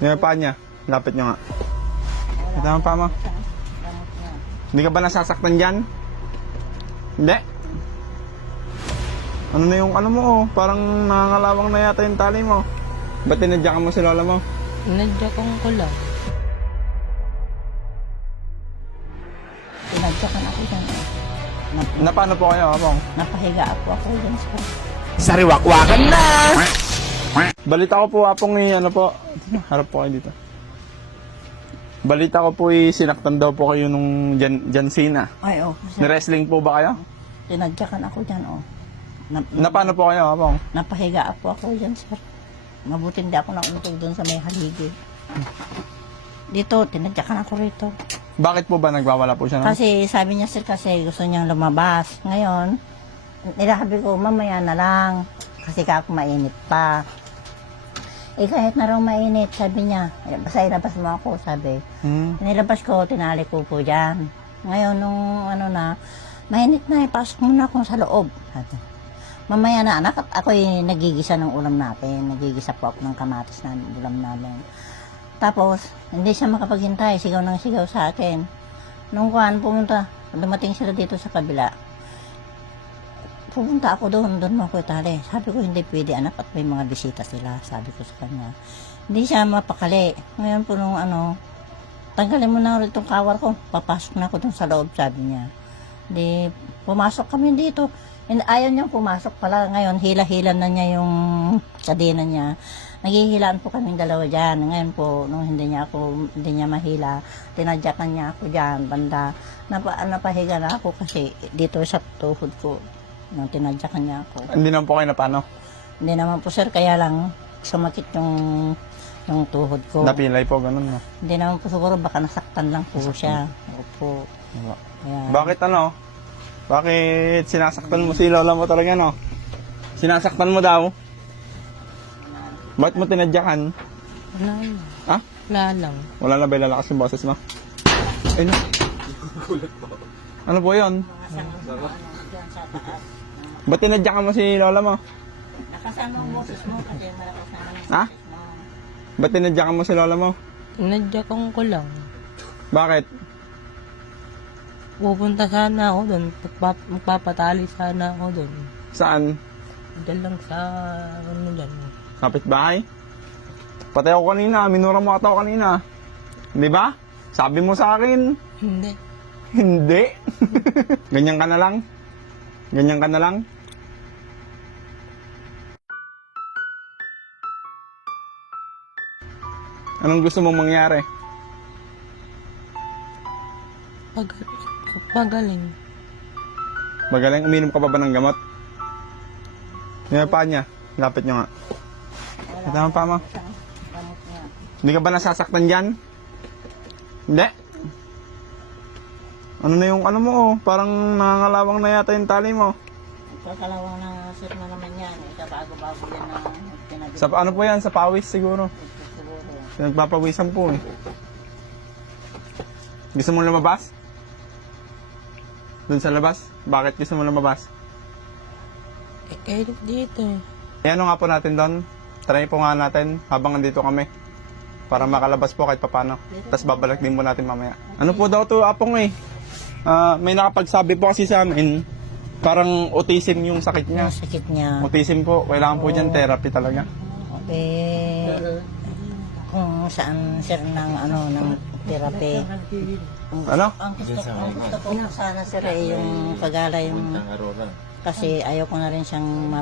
Yung paa niya. Lapit nyo nga. Ito ang paa mo. Hindi ka ba nasasaktan dyan? Hindi. Ano na yung ano mo oh? Parang nangangalawang na yata yung tali mo. Ba't tinadyakan mo si lola mo? Tinadyakan ko lang. Tinadyakan ako dyan. Na paano po kayo, Apong? Napahiga ako dyan sa... Sariwakwakan na! Balita ko po, Apong, ano po. Harap po kayo dito. Balita ko po, sinaktan daw po kayo nung Jansina. Ay, oh. Ni-wrestling po ba kayo? Tinadyakan ako dyan, oh. Na paano po kayo, Apong? Napahiga ako dyan, sir. Mabuti hindi ako nauntog doon sa may haligi. Dito, tinadyakan ako rito. Bakit po ba nagwawala po siya? Kasi sabi niya, sir, kasi gusto niyang lumabas. Ngayon, nilahabi ko, mamaya na lang. Kasi kako mainit pa. Eh, kahit na raw mainit, sabi niya, basta ilabas mo ako, sabi. Nilabas ko, tinali ko po dyan. Ngayon, nung ano na, mainit na, ipasok mo na akong sa loob. Sabi. Mamaya na, anak, at ako'y nagigisa ng ulam natin. Nagigisa po ako ng kamatis na ulam namin. Tapos, hindi siya makapaghintay, sigaw ng sigaw sa akin. Nung pumunta, dumating sila dito sa kabila. Pupunta ako doon mo ako itali. Sabi ko, hindi pwede anak at may mga bisita sila. Sabi ko sa kanya. Hindi siya mapakali. Ngayon po nung tanggalin mo na ulit itong kawar ko. Papasok na ako doon sa loob, sabi niya. Di, pumasok kami dito. Ayaw niyang pumasok pala. Ngayon, hila-hila na niya yung kadena niya. Naghihilaan po kaming dalawa dyan. Ngayon po, nung hindi niya mahila, tinadyakan niya ako dyan, banda. Napahiga na ako kasi dito sa tuhod ko. Nung tinadyakan niya ako. Hindi naman po kayo na paano? Hindi naman po, sir, kaya lang sumakit yung tuhod ko. Napilay po, ganun no? Hindi naman po siguro, baka nasaktan lang po siya. Opo. Kaya, Bakit ano? Bakit sinasaktan mo si lola mo talaga no? Sinasaktan mo daw? Bakit mo tinadyakan? wala lang. Ha? Wala lang. Wala na ba lalakas yung boses mo? Ay no. Ano po yun? Ba't tinadyakan mo si lola mo? Nakasama ang boses mo kasi malakas naman ang Ha? boses mo. Ba't tinadyakan mo si lola mo? Tinadyakan ko lang. Bakit? Pupunta sana ako doon. Magpapatali sana ako doon. Saan? Diyan lang sa ano dyan. Kapitbahay? Patay ako kanina, minura mo ata ako kanina. Di ba? Sabi mo sa akin. Hindi. Hindi. Ganyan ka na lang? Ganyan ka na lang? Anong gusto mong mangyari? Pagaling. Magaling, uminom ka pa ba ng gamot? Yung paa niya, lapit nyo nga. Ito ang paa mo. Hindi ka ba nasasaktan dyan? Hindi. Ano na yung ano mo oh? Parang nangangalawang na yata yung tali mo. Kakalawang na sir na naman yan. Bago-bago yan na pinag- Sa ano po yan? Sa pawis siguro. siguro. Nagpapawisan po eh. Gusto mo lumabas? Doon sa labas? Bakit gusto mo lumabas? Dito eh. Ano nga po natin doon? Try po nga natin habang nandito kami. Para makalabas po kahit papano. Tapos babalik din po natin mamaya. Ano po daw to Apong eh? May nakapagsabi po kasi sa amin, parang autism yung sakit niya. Yung sakit niya. Autism po, kailangan po dyan therapy talaga. Kung saan sir ng therapy. Ano? Ang gusto ko sana sir yung pagala yung kasi ayaw ko na rin siyang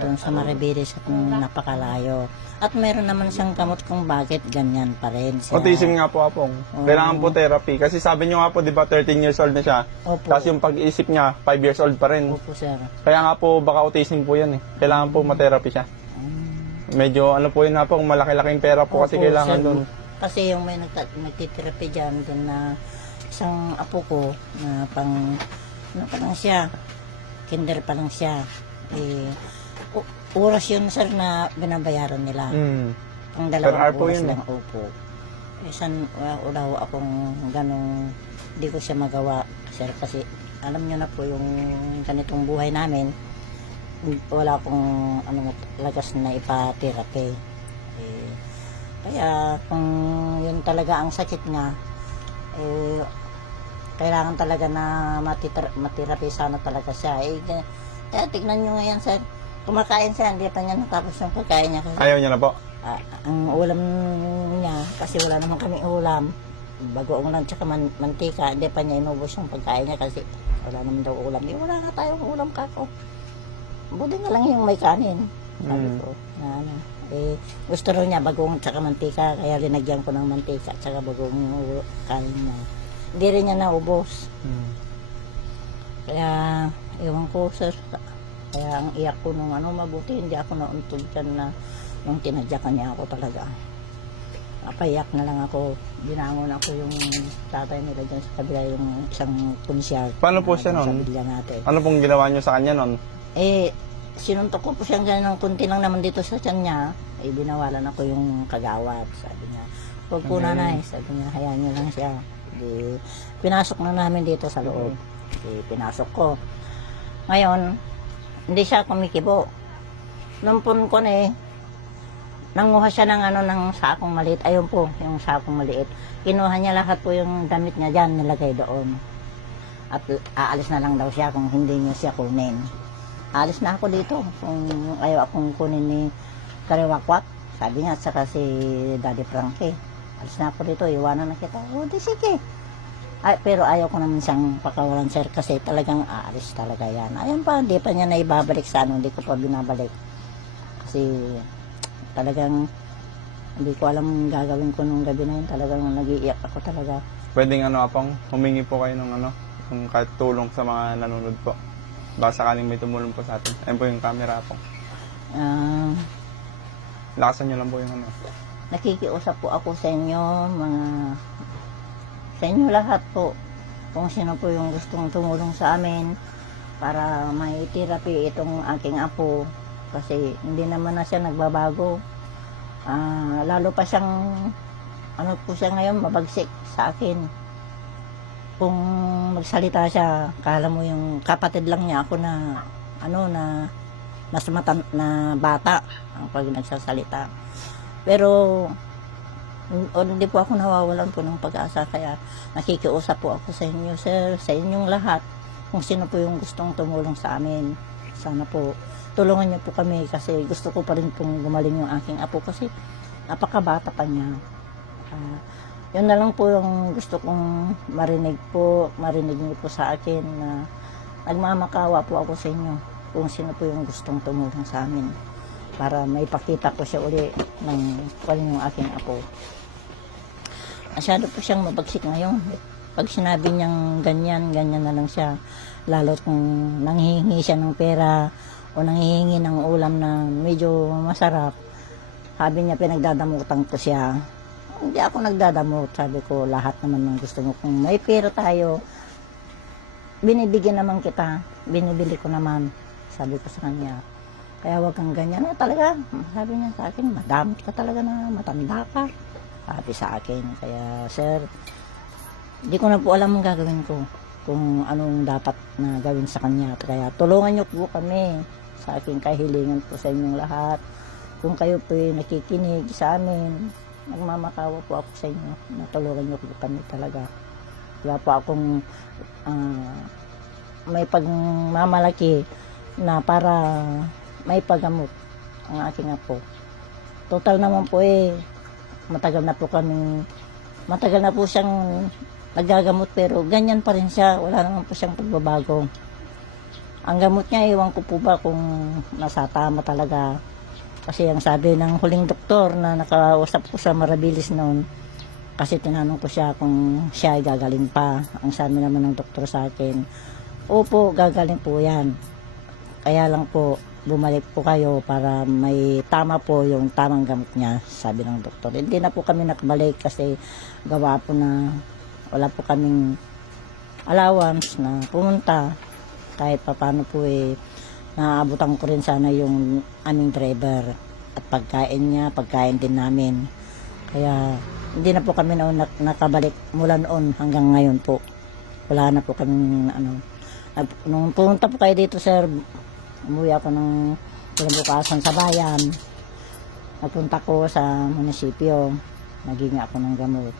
doon sa Maribeles at napakalayo. At meron naman siyang kamot kung bakit ganyan pa rin siya. Autism nga po Apong. Kailangan po therapy. Kasi sabi nyo nga po, di ba 13 years old na siya. Opo. Tapos yung pag-iisip niya, 5 years old pa rin. Opo sir. Kaya nga po, baka autism po yan eh. Kailangan po ma-therapy siya. Medyo ano po yun na po, malaki-laking pera po kasi Opo, kailangan sir. doon. Kasi yung may nagtitherapy dyan doon na isang apo ko na ano pa lang siya, kinder pa lang siya. Oras yun sir na binabayaran nila. Ang Per hour dalawang po oras yun, lang, opo. Wala akong ganong, hindi ko siya magawa, sir, kasi alam niyo na po yung ganitong buhay namin, wala akong lagas na ipa-therapy. Kaya kung yun talaga ang sakit niya, eh, kailangan talaga na matirapi sana talaga siya. Kaya tignan nyo ngayon, sir. Kumakain siya, hindi pa niya natapos yung pagkain niya. Kasi, Ayaw niya na po. ang ulam niya, kasi wala naman kami ulam. Bagoong lang tsaka mantika, hindi pa niya inubos yung pagkain niya kasi wala naman daw ulam. Wala nga tayong ulam kako. Buti na lang yung may kanin. Sabi ko, na ano. Gusto rin niya bagong tsaka mantika, kaya linagyan ko ng mantika tsaka bagong yung kanin niya. Hindi rin niya naubos. Kaya, ewan ko, sir. Kaya ang iyak ko nung mabuti, hindi ako nauntog dyan na nung tinadyakan niya ako talaga. Napayak na lang ako. Binangon ako yung tatay nila dyan sa kabila, yung isang punsyal. Paano po siya nun? Ano pong ginawa niyo sa kanya nun? Sinuntok ko po siyang gano'n ng kunti lang naman dito sa tiyan niya. Binawalan ako yung kagawad. Sabi niya, huwag po nanay. Sabi niya, hayaan niyo lang siya. Pinasok na namin dito sa loob. Pinasok ko. Ngayon, hindi siya kumikibo. Nung pun ko nanguha siya ng sakong maliit. Ayun po, yung sakong maliit. Kinuha niya lahat po yung damit niya dyan, nilagay doon. At aalis na lang daw siya kung hindi niya siya kunin. Aalis na ako dito kung ayaw akong kunin ni Kariwakwak. Sabi niya, saka si Daddy Frankie. Alis na ako dito, iwanan na kita. O, di sige. Pero ayaw ko naman siyang pakawalan, sir, kasi talagang aalis talaga yan. Ayun pa, hindi pa niya na ibabalik sa hindi ko pa binabalik. Kasi talagang hindi ko alam gagawin ko nung gabi na yun. Talagang nag-iiyak ako talaga. Pwedeng apong humingi po kayo ng kung kahit tulong sa mga nanonood po. Baka sakaling may tumulong po sa atin. Ayun po yung camera po. Lakasan nyo lang po yung Nakikiusap po ako sa inyo, sa inyo lahat po. Kung sino po yung gustong tumulong sa amin para may therapy itong aking apo. Kasi hindi naman na siya nagbabago. Lalo pa siyang, po siya ngayon, mabagsik sa akin. Kung magsalita siya, kala mo yung kapatid lang niya ako na mas na bata ang pag nagsasalita. Pero hindi po ako nawawalan po ng pag-asa, kaya nakikiusap po ako sa inyo, sir, sa inyong lahat, kung sino po yung gustong tumulong sa amin. Sana po tulungan niyo po kami kasi gusto ko pa rin pong gumaling yung aking apo kasi napakabata pa niya. Yun na lang po yung gusto kong marinig niyo po sa akin na nagmamakawa po ako sa inyo kung sino po yung gustong tumulong sa amin para maipakita ko siya uli ng yung aking apo. Masyado po siyang mabagsik ngayon. Pag sinabi niyang ganyan na lang siya. Lalo kung nanghihingi siya ng pera o nanghihingi ng ulam na medyo masarap, sabi niya pinagdadamutan ko siya. Hindi ako nagdadamot. Sabi ko, lahat naman ng gusto mo. Kung may pera tayo, binibigyan naman kita. Binibili ko naman. Sabi ko sa kanya. Kaya wag kang ganyan. Talaga, sabi niya sa akin, madamot ka talaga na matanda ka. Sabi sa akin. Kaya, sir, hindi ko na po alam ang gagawin ko. Kung anong dapat na gawin sa kanya. Kaya tulungan niyo po kami sa aking kahilingan po sa inyong lahat. Kung kayo po nakikinig sa amin, nagmamakawa po ako sa inyo. Natulungan niyo po kami talaga. Wala po akong may pagmamalaki na para may paggamot ang aking apo. Total naman po matagal na po siyang nagagamot pero ganyan pa rin siya. Wala naman po siyang pagbabago. Ang gamot niya, iwan ko po ba kung nasa tama talaga. Kasi ang sabi ng huling doktor na nakausap ko sa Marabilis noon, kasi tinanong ko siya kung siya ay gagaling pa. Ang sabi naman ng doktor sa akin, opo, gagaling po yan. Kaya lang po, bumalik po kayo para may tama po yung tamang gamot niya, sabi ng doktor. Hindi na po kami nakabalik kasi gawa po na wala po kaming allowance na pumunta. Kahit pa paano po naabutan ko rin sana yung aming driver at pagkain niya, pagkain din namin. Kaya hindi na po kami nakabalik mula noon hanggang ngayon po. Wala na po kami nung pumunta po kayo dito, sir, umuwi ako ng kinabukasan sa bayan. Napunta ko sa munisipyo, naging ako ng gamot.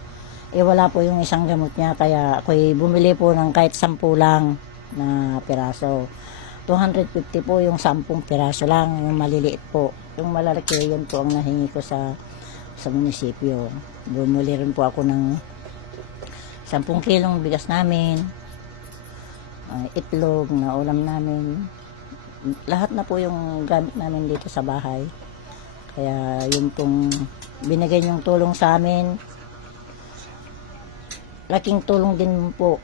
Wala po yung isang gamot niya, kaya ako'y bumili po ng kahit 10 lang na piraso. 250 po yung 10 piraso lang, yung maliliit po. Yung malalaki, yun po ang nahingi ko sa munisipyo. Bumili rin po ako ng 10 kilong bigas namin, itlog na ulam namin. Lahat na po yung gamit namin dito sa bahay. Kaya yun pong binigay niyong tulong sa amin. Laking tulong din po.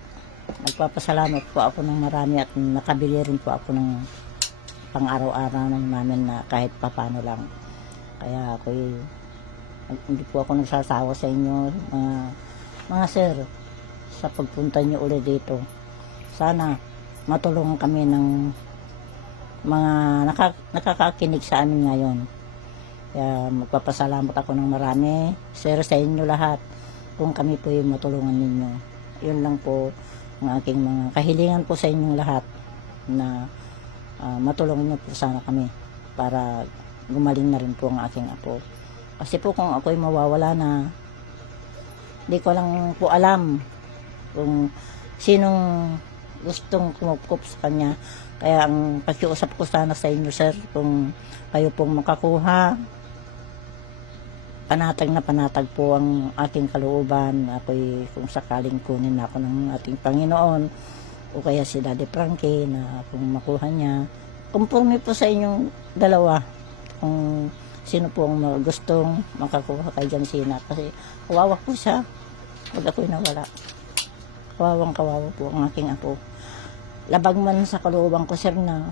Nagpapasalamat po ako ng marami at nakabili rin po ako ng pang-araw-araw namin na kahit papano lang. Kaya hindi po ako nagsasawa sa inyo, mga sir, sa pagpunta niyo ulit dito. Sana matulungan kami ng mga nakakakinig sa amin ngayon. Kaya magpapasalamat ako ng marami, sir, sa inyo lahat kung kami po yung matulungan ninyo. Yun lang po ang aking mga kahilingan po sa inyong lahat na matulungan niyo po sana kami para gumaling na rin po ang aking apo. Kasi po kung ako'y mawawala na, di ko lang po alam kung sinong gustong kumupkup sa kanya. Kaya ang pakiusap ko sana sa inyo, sir, kung kayo pong makakuha, panatag na panatag po ang aking kalooban. Ako'y kung sakaling kunin ako ng ating Panginoon o kaya si Daddy Frankie na kung makuha niya, kumporme po sa inyong dalawa kung sino po ang gustong makakuha kay Jansina. Kasi kawawa po siya pag ako'y nawala. Kawawang kawawa po ang aking apo. Labag man sa kalooban ko, sir, na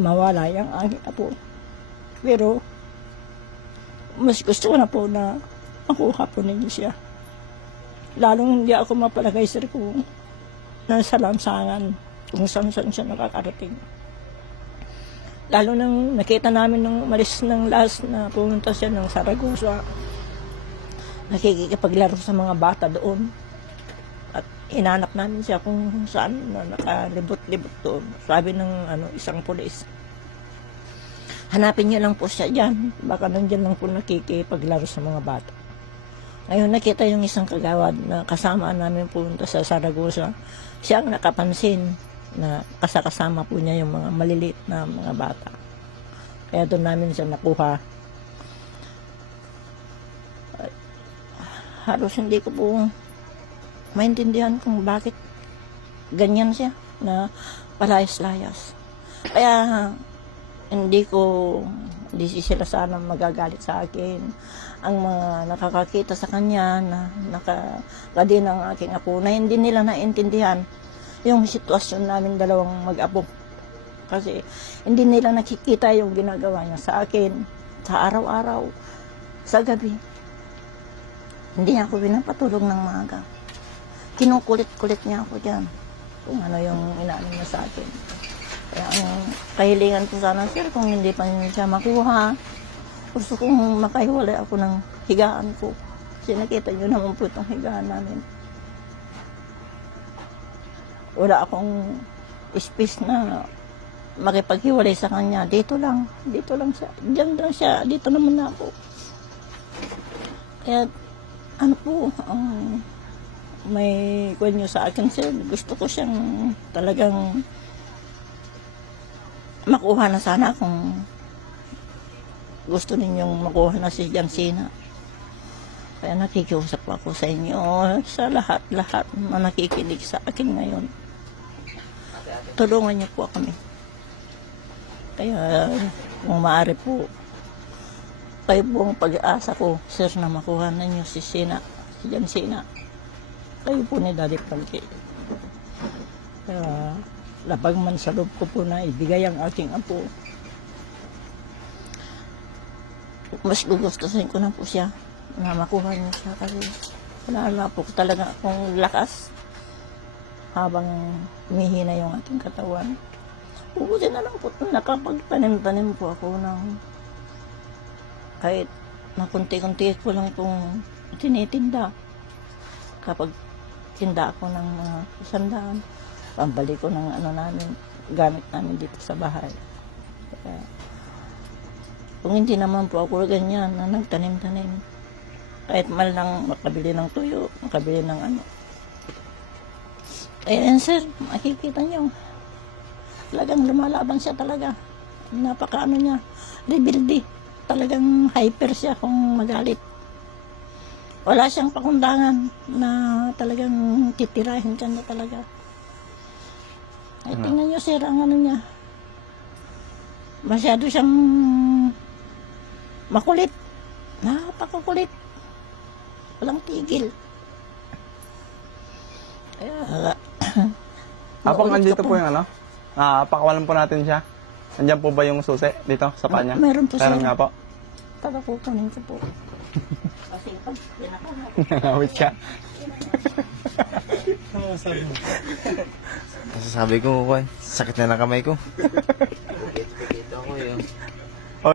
mawala yung aking apo. Pero mas gusto ko na po na makuha po ninyo siya. Lalong hindi ako mapalagay, sir, kung nasa lansangan, kung saan siya nakakarating. Lalo nang nakita namin nung umalis ng last na pumunta siya ng Saragossa, nakikipaglaro sa mga bata doon. At inanap namin siya kung saan na nakalibot-libot doon. Sabi ng isang pulis, hanapin niyo lang po siya dyan. Baka nandyan lang po nakikipaglaro sa mga bata. Ngayon nakita yung isang kagawad na kasama namin punta sa Saragossa. Siya ang nakapansin na kasama po niya yung mga maliliit na mga bata. Kaya doon namin siya nakuha. Halos hindi ko po maintindihan kung bakit ganyan siya na palayas-layas. Kaya hindi sila sana magagalit sa akin. Ang mga nakakakita sa kanya na nakakadin ng aking apo na hindi nila naintindihan yung sitwasyon namin dalawang mag-apo. Kasi hindi nila nakikita yung ginagawa niya sa akin sa araw-araw, sa gabi. Hindi niya ako pinapatulog ng maaga. Kinukulit-kulit niya ako dyan kung ano yung inaano niya sa akin. Kaya ang kahilingan ko sana, sir, kung hindi pa siya makuha, gusto kong makahiwalay ako ng higaan ko. Kasi nakita niyo naman po itong higaan namin. Wala akong space na makipaghiwalay sa kanya. Dito lang siya. Diyan lang siya. Dito naman na ako. Kaya, may kunyo sa akin, sir. Gusto ko siyang talagang makuha na sana kung gusto ninyong makuha na si Jansina. Kaya nakikiusap ako sa inyo, sa lahat-lahat na nakikinig sa akin ngayon. Tulungan niyo po kami. Kaya kung maaari po, kayo po ang pag-aasa ko, sir, na makuha na niyo si Jansina. Kayo po ni Daddy Frankie. Kaya labag man sa loob ko po na ibigay ang aking apo. Mas gugustusin ko na po siya na makuha niya siya kasi wala na po talaga akong lakas habang humihina yung ating katawan. Ubusin na lang po nakapagtanim-tanim po ako ng kahit na kunti-kunti ko lang pong tinitinda. Kapag tinda ako ng mga 100, pambalik ko ng namin, gamit namin dito sa bahay. Kung hindi naman po ako ganyan na nagtanim-tanim, kahit mal lang makabili ng tuyo, makabili ng ano. Ayan sir, makikita nyo. Talagang lumalaban siya talaga. Napaka ano niya, rebelde. Talagang hyper siya kung magalit. Wala siyang pakundangan na talagang titirahin ka na talaga. Ay, tingnan nyo sir, ang ano niya. Masyado siyang makulit. Napakakulit. Walang tigil. Kaya, Apong maulit andito ka po yung ano? Pakawalan po natin siya. Andiyan po ba yung susi dito sa paa niya? Meron po, Meron sir. nga po. Taga kukunin ko po. Kasi pag Wait ka. Masasabi ko, Juan, sakit na ng kamay ko. Dito ako yun.